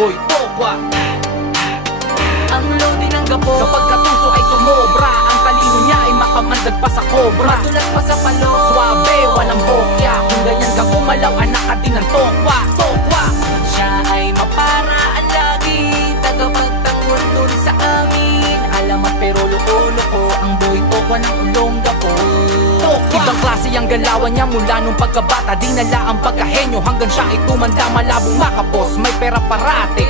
Boy Tokwa. Ang lodi ng gapo, sa pagkatuso ay sumobra. Ang talino niya ay makamandag pa sa cobra. madulas pa sa palo, Suabe, walang bokya. Kung ganyan ka gumalaw, anak ka din ng Tokwa. Tokwa. siya ay maparaan lagi, tagapagtanggol dun sa amin. Alamat pero loko-loko, ang Boy Tokwa ng ulong gapo. Ibang klase ang galawan niya mula nung pagkabata. Dinala ang pagkahenyo hanggang siya ay tumanda. Malabong makapos, may pera parate.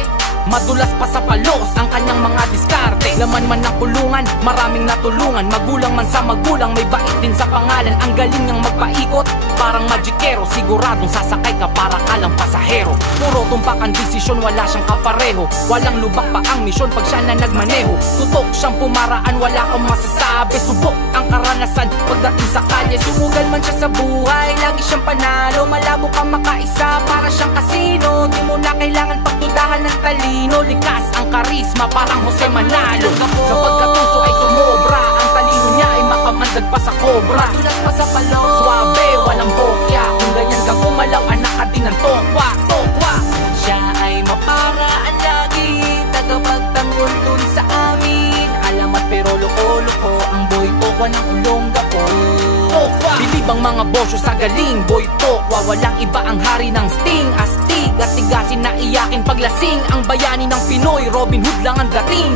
Madulas pa sa palos ang kanyang mga diskarte. Laman man ng kulungan, maraming natulungan. Magulang man sa magulang, may bait din sa pangalan. Ang galing niyang magpaikot, parang magikero. Siguradong sasakay ka para ka lang pasahero. Puro tumpak ang desisyon, wala siyang kapareho. Walang lubak pa ang misyon pag siya na nagmaneho. Tutok siyang pumaraan, wala kang masasabi. Subok ang karanasan pagdating sa kalye. Sumugal man siya sa buhay, lagi siyang panalo. Malabo kang makaisa, para siyang kasino. Di mo na kailangan pagdudahan ng talino. Likas ang karisma, parang Jose Manalo. Sa pagkatuso ay sumobra. Ang talino niya ay makamandag pa sa cobra. Madulas pa sa palo, Suabe, walang bokya. Kung ganyan ka gumalaw, anak ka din ng Tokwa. Tokwa. siya ay maparaan lagi, tagapagtanggol dun sa amin. Alamat pero loko-loko, ang Boy Tokwa ng ulong gapo. Tokwa. Bilibang mga bosyo sa galing, Boy Tokwa. Walang iba ang hari ng sting. Astig at tigasin na iyakin paglasing. Ang bayani ng Pinoy, Robin Hood lang ang dating.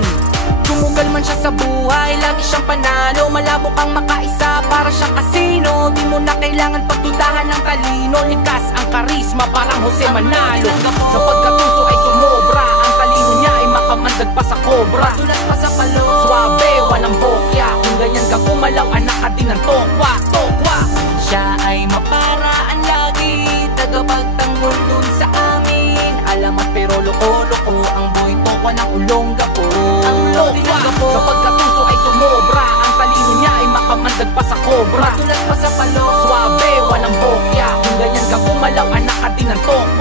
Tumugal man siya sa buhay, lagi siyang panalo. Malabo kang makaisa, para siyang kasino. Di mo na kailangan pagdudahan ng talino. Likas ang karisma, parang Jose Manalo. Sa pagkatuso ay sumobra. Ang talino niya ay makamandag pa sa cobra. Madulas pa sa palo, Suabe, walang bokya. Kung ganyan ka gumalaw, anak ka din ng Tokwa. Tokwa. siya ay maparaan lagi, tagapagtanggol dun sa amin. Alamat pero loko-loko, ang Boy Tokwa ng ulong gapo. Ang lodi ng gapo, sa pagkatuso ay sumobra. Ang talino niya ay makamandag pa sa cobra. madulas pa sa palo, Suabe, walang bokya. Kung ganyan ka gumalaw, anak ka din ng Tokwa.